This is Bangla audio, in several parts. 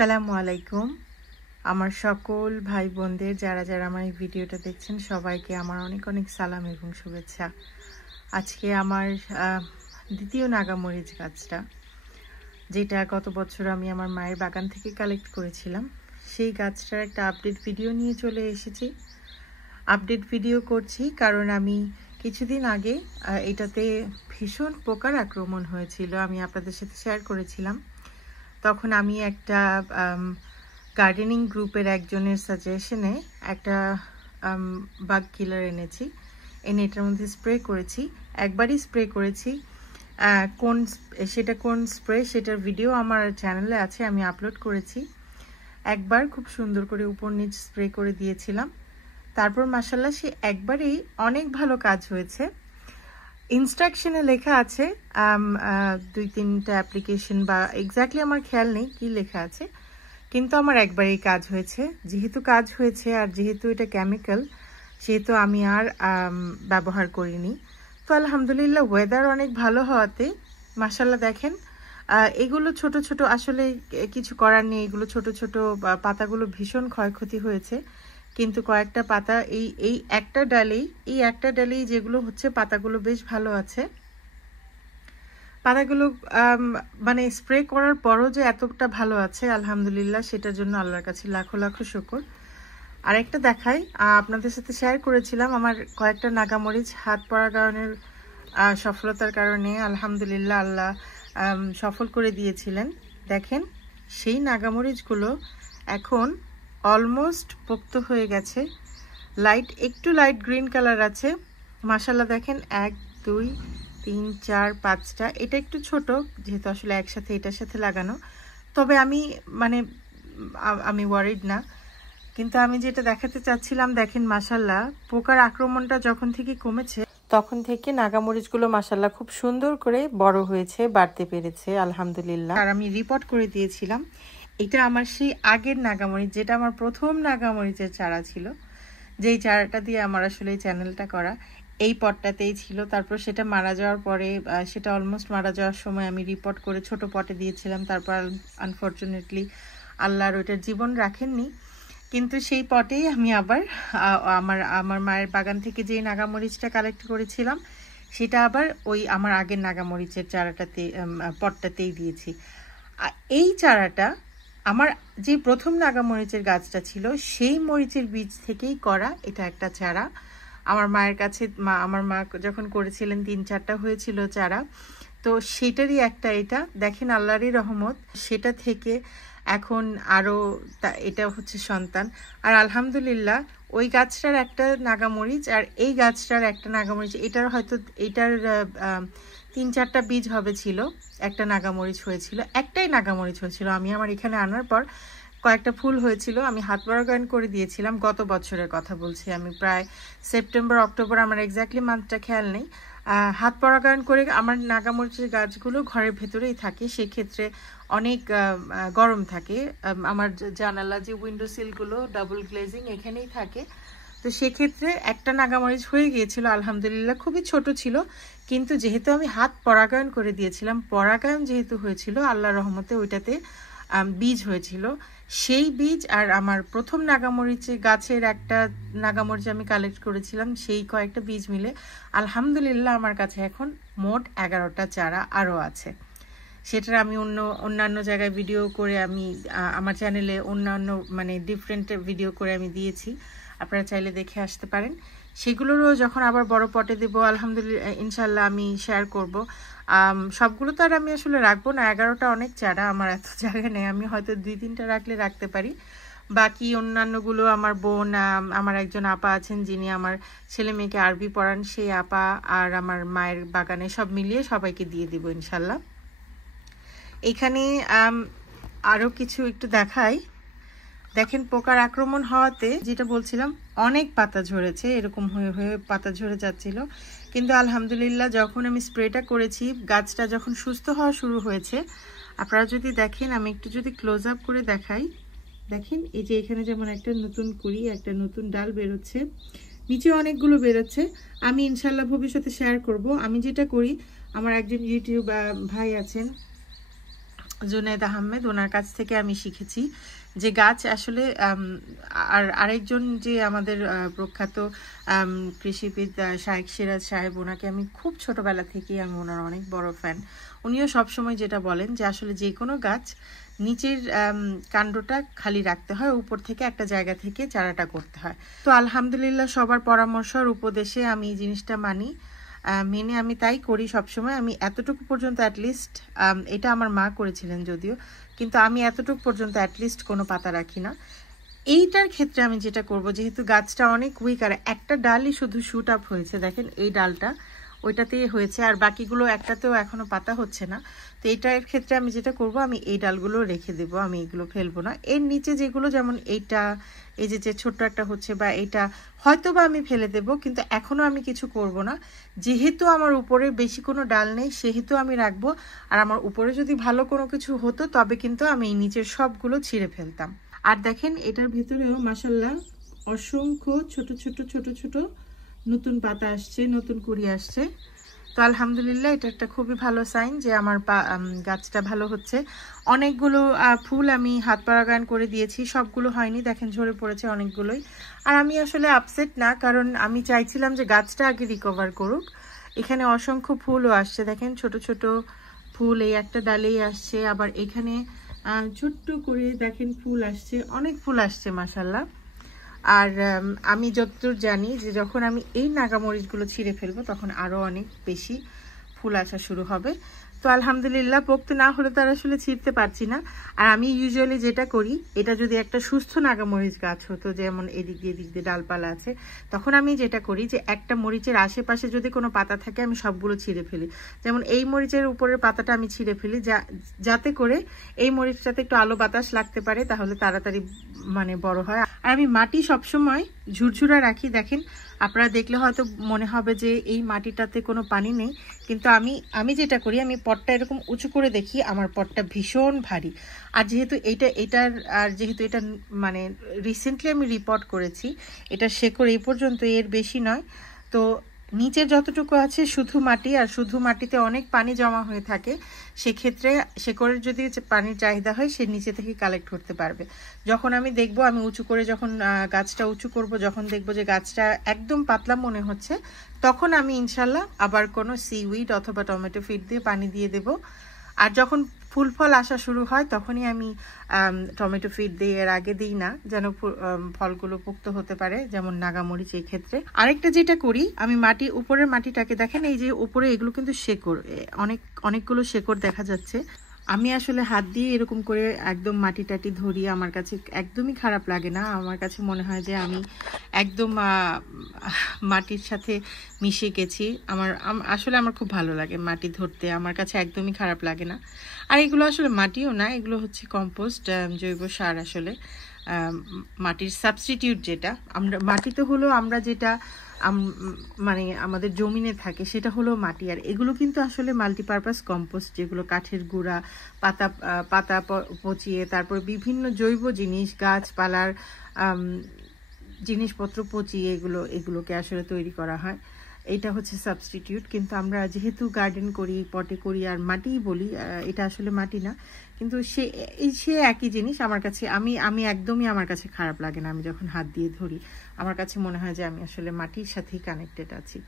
আসসালামু আলাইকুম আমার সকল ভাই বোনদের যারা যারা আমার এই ভিডিওটা দেখছেন সবাইকে আমার অনেক অনেক সালাম এবং শুভেচ্ছা। আজকে আমার দ্বিতীয় নাগামরিচ গাছটা, যেটা গত বছর আমি আমার মায়ের বাগান থেকে কালেক্ট করেছিলাম, সেই গাছটার একটা আপডেট ভিডিও নিয়ে চলে এসেছি। আপডেট ভিডিও করছি কারণ আমি কিছুদিন আগে এটাতে ভীষণ পোকার আক্রমণ হয়েছিল, আমি আপনাদের সাথে শেয়ার করেছিলাম। তখন আমি একটা গার্ডেনিং গ্রুপের একজনের সাজেশনে একটা বাগ কিলার এনেছি, এনে এটার মধ্যে স্প্রে করেছি। একবারই স্প্রে করেছি, কোন স্প্রে সেটার ভিডিও আমার চ্যানেলে আছে, আমি আপলোড করেছি। একবার খুব সুন্দর করে উপর নিচ স্প্রে করে দিয়েছিলাম, তারপর মাশাআল্লাহ সে একবারেই অনেক ভালো কাজ হয়েছে। ইনস্ট্রাকশনে লেখা আছে 2-3টা অ্যাপ্লিকেশন বা এক্স্যাক্টলি আমার খেয়াল নেই কি লেখা আছে, কিন্তু আমার একবারেই কাজ হয়েছে। যেহেতু কাজ হয়েছে আর যেহেতু এটা কেমিক্যাল, সেহেতু আমি আর ব্যবহার করিনি। তো আলহামদুলিল্লাহ ওয়েদার অনেক ভালো হওয়াতে মাশাআল্লাহ দেখেন এগুলো ছোট ছোট, আসলে কিছু করার নেই, এগুলো ছোট ছোট পাতাগুলো ভীষণ ক্ষয়ক্ষতি হয়েছে, কিন্তু কয়েকটা পাতা এই একটা ডালেই যেগুলো হচ্ছে পাতাগুলো বেশ ভালো আছে। পাতাগুলো মানে স্প্রে করার পরও যে এতটা ভালো আছে আলহামদুলিল্লাহ, সেটার জন্য আল্লাহর কাছে লাখো লাখো শুকর। আরেকটা দেখাই, আপনাদের সাথে শেয়ার করেছিলাম আমার কয়েকটা নাগামরিচ হাত পরাগায়নের সফলতার কারণে আলহামদুলিল্লাহ আল্লাহ সফল করে দিয়েছিলেন। দেখেন সেই নাগামরিচগুলো এখন অলমোস্ট পোক্ত হয়ে গেছে, একটু লাইট গ্রিন কালার আছে মাশাআল্লাহ। দেখেন 1 2 3 4 5টা, এটা একটু ছোট যেহেতু আসলে একসাথে এটার সাথে লাগানো, তবে আমি ওয়ারিড না। কিন্তু আমি যেটা দেখাতে চাচ্ছিলাম, দেখেন মাশাআল্লাহ পোকার আক্রমণটা যখন থেকে কমেছে তখন থেকে নাগামরিচগুলো মাশাআল্লাহ খুব সুন্দর করে বড় হয়েছে, বাড়তে পেরেছে আলহামদুলিল্লাহ। আর আমি রিপোর্ট করে দিয়েছিলাম এটা আমার সেই আগের নাগামরিচ, যেটা আমার প্রথম নাগামরিচের চারা ছিল, যেই চারাটা দিয়ে আমার আসলে এই চ্যানেলটা করা, এই পটটাতেই ছিল। তারপর সেটা মারা যাওয়ার পরে, সেটা অলমোস্ট মারা যাওয়ার সময় আমি রিপোর্ট করে ছোট পটে দিয়েছিলাম। তারপর আনফরচুনেটলি আল্লাহর ওইটার জীবন রাখেননি, কিন্তু সেই পটেই আমি আবার আমার মায়ের বাগান থেকে যে নাগামরিচটা কালেক্ট করেছিলাম সেটা আবার ওই আমার আগের নাগামরিচের চারাটাতে পটটাতেই দিয়েছি। এই চারাটা আমার যে প্রথম নাগামরিচের গাছটা ছিল সেই মরিচের বীজ থেকেই করা, এটা একটা চারা আমার মায়ের কাছে। আমার মা যখন করেছিলেন 3-4টা হয়েছিল চারা, তো সেটারই একটা এটা দেখেন আল্লাহরই রহমত, সেটা থেকে এখন আরও এটা হচ্ছে সন্তান। আর আলহামদুলিল্লাহ ওই গাছটার একটা নাগামরিচ আর এই গাছটার একটা নাগামরিচ, এটার 3-4টা বীজ হবে ছিল, একটা নাগামরিচ হয়েছিল, একটাই নাগামরিচ হয়েছিল। আমি আমার এখানে আনার পর কয়েকটা ফুল হয়েছিল, আমি হাত পরাগায়ন করে দিয়েছিলাম। গত বছরের কথা বলছি, আমি প্রায় সেপ্টেম্বর অক্টোবর, আমার এক্স্যাক্টলি মান্থটা খেয়াল নেই। হাত পরাগায়ন করে আমার নাগামরিচের গাছগুলো ঘরের ভেতরেই থাকে, সেক্ষেত্রে অনেক গরম থাকে। আমার জানালা যে উইন্ডো সিলগুলো ডাবল গ্লেজিং এখানেই থাকে, তো সেক্ষেত্রে একটা নাগামরিচ হয়ে গিয়েছিল আলহামদুলিল্লাহ, খুবই ছোট ছিল, কিন্তু যেহেতু আমি হাত পরাগায়ন করে দিয়েছিলাম, পরাগায়ন যেহেতু হয়েছিল আল্লাহর রহমতে ওইটাতে বীজ হয়েছিল। সেই বীজ আর আমার প্রথম নাগামরিচের গাছের একটা নাগামরিচ আমি কালেক্ট করেছিলাম, সেই কয়েকটা বীজ মিলে আলহামদুলিল্লাহ আমার কাছে এখন মোট 11টা চারা আরও আছে। সেটার আমি অন্যান্য জায়গায় ভিডিও করে আমি আমার চ্যানেলে অন্যান্য ডিফারেন্ট ভিডিও করে আমি দিয়েছি, আপনারা চাইলে দেখে আসতে পারেন। সেগুলোরও যখন আবার বড় পটে দেবো আলহামদুলিল্লাহ ইনশাল্লাহ আমি শেয়ার করব। সবগুলো তো আর আমি আসলে রাখবো না, 11টা অনেক চারা, আমার এত জায়গা নেই, আমি হয়তো 2-3টা রাখলে রাখতে পারি। বাকি অন্যান্যগুলো আমার বোন, আমার একজন আপা আছেন যিনি আমার ছেলে মেয়েকে আরবি পড়ান, সেই আপা আর আমার মায়ের বাগানে সব মিলিয়ে সবাইকে দিয়ে দিব ইনশাল্লাহ। এখানে আরও কিছু একটু দেখাই। দেখেন পোকার আক্রমণ হওয়াতে যেটা বলছিলাম অনেক পাতা ঝরেছে, এরকম হয়ে হয়ে পাতা ঝরে যাচ্ছিল, কিন্তু আলহামদুলিল্লাহ যখন আমি স্প্রেটা করেছি গাছটা যখন সুস্থ হওয়া শুরু হয়েছে, আপনারা যদি দেখেন, আমি একটু যদি ক্লোজ আপ করে দেখাই, দেখেন এই যে এখানে যেমন একটা নতুন কুড়ি, একটা নতুন ডাল বেরোচ্ছে, নিচে অনেকগুলো বেরোচ্ছে। আমি ইনশাল্লাহ ভবিষ্যতে শেয়ার করব। আমি যেটা করি, আমার একজন ইউটিউব ভাই আছেন, জুনেদ আহমেদ, ওনার কাছ থেকে আমি শিখেছি যে গাছ আসলে আর আরেকজন যে আমাদের প্রখ্যাত কৃষিবিদ শায়েখ সিরাজ সাহেব, ওনাকে আমি খুব ছোটবেলা থেকেই আমি ওনার অনেক বড় ফ্যান। উনিও সবসময় যেটা বলেন যে আসলে যে কোনো গাছ নিচের কাণ্ডটা খালি রাখতে হয়, উপর থেকে একটা জায়গা থেকে চারাটা করতে হয়। তো আলহামদুলিল্লাহ সবার পরামর্শ আর উপদেশে আমি এই জিনিসটা মানি, মেনে আমি তাই করি সবসময়। আমি এতটুকু পর্যন্ত অ্যাটলিস্ট, এটা আমার মা করেছিলেন যদিও, কিন্তু আমি এতটুকু পর্যন্ত অ্যাটলিস্ট কোনো পাতা রাখি না। এইটার ক্ষেত্রে আমি যেটা করব, যেহেতু গাছটা অনেক উইক আর একটা ডালই শুধু শুট আপ হয়েছে, দেখেন এই ডালটা ওইটাতেই হয়েছে আর বাকিগুলো একটাতেও এখনো পাতা হচ্ছে না। তো এইটার ক্ষেত্রে আমি যেটা করব, আমি এই ডালগুলো রেখে দেব, আমি এগুলো ফেলবো না। এর নিচে যেগুলো, যেমন এইটা, এই যে ছোট্ট একটা হচ্ছে বা এইটা হয়তো বা আমি ফেলে দেব, কিন্তু এখনো আমি কিছু করব না। যেহেতু আমার উপরে বেশি কোনো ডাল নেই সেহেতু আমি রাখবো। আর আমার উপরে যদি ভালো কোনো কিছু হতো তবে কিন্তু আমি এই নিচের সবগুলো ছিঁড়ে ফেলতাম। আর দেখেন এটার ভেতরেও মাশাআল্লাহ অসংখ্য ছোট ছোট ছোট ছোট নতুন পাতা আসছে, নতুন কুড়ি আসছে। তো আলহামদুলিল্লাহ এটা একটা খুবই ভালো সাইন যে আমার গাছটা ভালো হচ্ছে। অনেকগুলো ফুল আমি হাত পরাগায়ন করে দিয়েছি, সবগুলো হয়নি, দেখেন ঝরে পড়েছে অনেকগুলোই। আর আমি আসলে আপসেট না, কারণ আমি চাইছিলাম যে গাছটা আগে রিকভার করুক। এখানে অসংখ্য ফুলও আসছে, দেখেন ছোট ছোট ফুল এই একটা ডালেই আসছে, আবার এখানে ছোট্ট করে দেখেন ফুল আসছে, অনেক ফুল আসছে মাশাআল্লাহ। আর আমি যতদূর জানি যে যখন আমি এই নাগামরিচগুলো ছিঁড়ে ফেলবো তখন আরও অনেক বেশি ফুল আসা শুরু হবে। তো আলহামদুলিল্লাহ পোক্ত না হলে তার আসলে ছিঁড়তে পারছি না। আর আমি ইউজুয়ালি যেটা করি, এটা যদি একটা সুস্থ নাগামরিচ গাছ হতো, যেমন এদিক দিয়ে ডালপালা আছে, তখন আমি যেটা করি যে একটা মরিচের আশেপাশে যদি কোনো পাতা থাকে আমি সবগুলো ছিঁড়ে ফেলি। যেমন এই মরিচের উপরের পাতাটা আমি ছিঁড়ে ফেলি, যাতে করে এই মরিচটাতে একটু আলো বাতাস লাগতে পারে, তাহলে তাড়াতাড়ি মানে বড় হয়। আর আমি মাটি সবসময় ঝুরঝুরা রাখি। দেখেন আপনারা দেখলে হয়তো মনে হবে যে এই মাটিটাতে কোনো পানি নেই, কিন্তু আমি যেটা করি, আমি পটটা এরকম উঁচু করে দেখি, আমার পটটা ভীষণ ভারী। আর যেহেতু যেহেতু এটা মানে রিসেন্টলি আমি রিপোর্ট করেছি, এটা শেকড় এই পর্যন্ত, এর বেশি নয়। তো নিচে যতটুকু আছে শুধু মাটি, আর শুধু মাটিতে অনেক পানি জমা হয়ে থাকে, সেক্ষেত্রে শেকড়ের যদি পানির চাহিদা হয় সে নিচে থেকে কালেক্ট করতে পারবে। যখন আমি দেখব, আমি উঁচু করে যখন গাছটা উঁচু করব, যখন দেখব যে গাছটা একদম পাতলা মনে হচ্ছে, তখন আমি ইনশাল্লাহ আবার কোনো সিউইড অথবা টমেটো ফিড দিয়ে পানি দিয়ে দেব। আর যখন ফুল ফল আসা শুরু হয় তখনই আমি টমেটো ফিড দিই, এর আগে দিই না, যেন ফলগুলো পুক্ত হতে পারে, যেমন নাগামরিচ এই ক্ষেত্রে। আরেকটা যেটা করি, আমি উপরের মাটিটাকে দেখেন, এই যে উপরে এগুলো কিন্তু শেকড়, অনেকগুলো শেকড় দেখা যাচ্ছে। আমি আসলে হাত দিয়ে এরকম করে একদম মাটি টাটি ধরি, আমার কাছে একদমই খারাপ লাগে না। আমার কাছে মনে হয় যে আমি একদম মাটির সাথে মিশে গেছি। আসলে আমার খুব ভালো লাগে মাটি ধরতে, আমার কাছে একদমই খারাপ লাগে না। আর এগুলো আসলে মাটিও না, এগুলো হচ্ছে কম্পোস্ট, জৈব সার। আসলে মাটির সাবস্টিটিউট যেটা, মাটিতে হলো আমরা যেটা মানে আমাদের জমিনে থাকে সেটা হলো মাটি। আর এগুলো কিন্তু আসলে মাল্টিপারপাস কম্পোস্ট, যেগুলো কাঠের গুঁড়া, পাতা পচিয়ে, তারপর বিভিন্ন জৈব জিনিস, গাছপালার জিনিসপত্র পচিয়ে এগুলোকে আসলে তৈরি করা হয়। এটা হচ্ছে সাবস্টিটিউট। কিন্তু আমরা যেহেতু গার্ডেন করি, পটে করি, আর মাটিই বলি, এটা আসলে মাটি না, কিন্তু সে একই জিনিস আমার কাছে। আমি একদমই, আমার কাছে খারাপ লাগে না আমি যখন হাত দিয়ে ধরি। আমার কাছে মনে হয় যে আমি আসলে মাটির সাথেই কানেক্টেড আছি।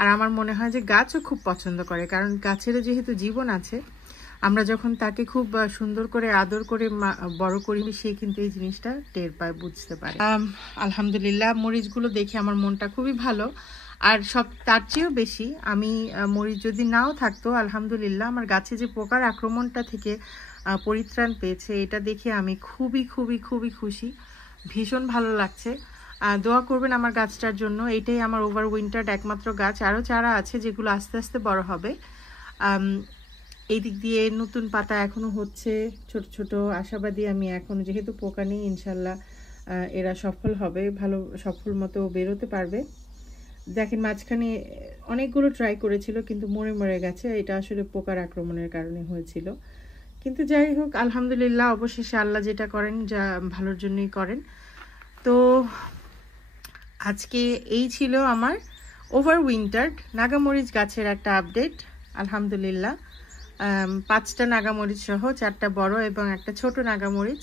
আর আমার মনে হয় যে গাছও খুব পছন্দ করে, কারণ গাছেরও যেহেতু জীবন আছে, আমরা যখন তাকে খুব সুন্দর করে আদর করে বড় করি, সে কিন্তু এই জিনিসটা টের পায়, বুঝতে পারে। আলহামদুলিল্লাহ মরিচগুলো দেখে আমার মনটা খুবই ভালো। আর তার চেয়েও বেশি, আমি মরিচ যদি নাও থাকতো, আলহামদুলিল্লাহ আমার গাছে যে পোকার আক্রমণটা থেকে পরিত্রাণ পেয়েছে, এটা দেখে আমি খুবই খুবই খুবই খুশি, ভীষণ ভালো লাগছে। দোয়া করবেন আমার গাছটার জন্য। এটাই আমার ওভার উইন্টার একমাত্র গাছ, আরও চারা আছে যেগুলো আস্তে আস্তে বড় হবে। এই দিক দিয়ে নতুন পাতা এখনো হচ্ছে, ছোট ছোট, আশাবাদী আমি এখনো, যেহেতু পোকা নেই, ইনশাল্লাহ এরা সফল হবে, ভালো সফল মতো বেরোতে পারবে। দেখেন মাঝখানে অনেকগুলো ট্রাই করেছিল কিন্তু মরে গেছে, এটা আসলে পোকার আক্রমণের কারণে হয়েছিল। কিন্তু যাই হোক আলহামদুলিল্লাহ, অবশেষে আল্লাহ যেটা করেন যা ভালোর জন্যই করেন। তো আজকে এই ছিল আমার ওভার উইন্টার্ড নাগামরিচ গাছের একটা আপডেট। আলহামদুলিল্লাহ 5টা নাগামরিচ সহ 4টা বড় এবং একটা ছোট নাগামরিচ।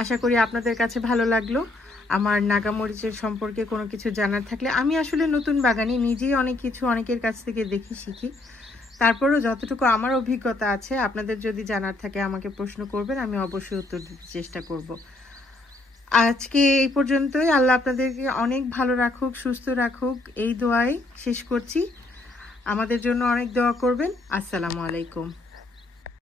আশা করি আপনাদের কাছে ভালো লাগলো। আমার নাগামরিচের সম্পর্কে কোনো কিছু জানার থাকলে, আমি আসলে নতুন বাগানি, নিজেই অনেক কিছু অনেকের কাছ থেকে দেখি শিখি, তারপরেও যতটুকু আমার অভিজ্ঞতা আছে আপনাদের যদি জানার থাকে আমাকে প্রশ্ন করবেন, আমি অবশ্যই উত্তর দিতে চেষ্টা করব। আজকে এই পর্যন্তই। আল্লাহ আপনাদেরকে অনেক ভালো রাখুক, সুস্থ রাখুক, এই দোয়াই শেষ করছি। আমাদের জন্য অনেক দোয়া করবেন। আসসালামু আলাইকুম।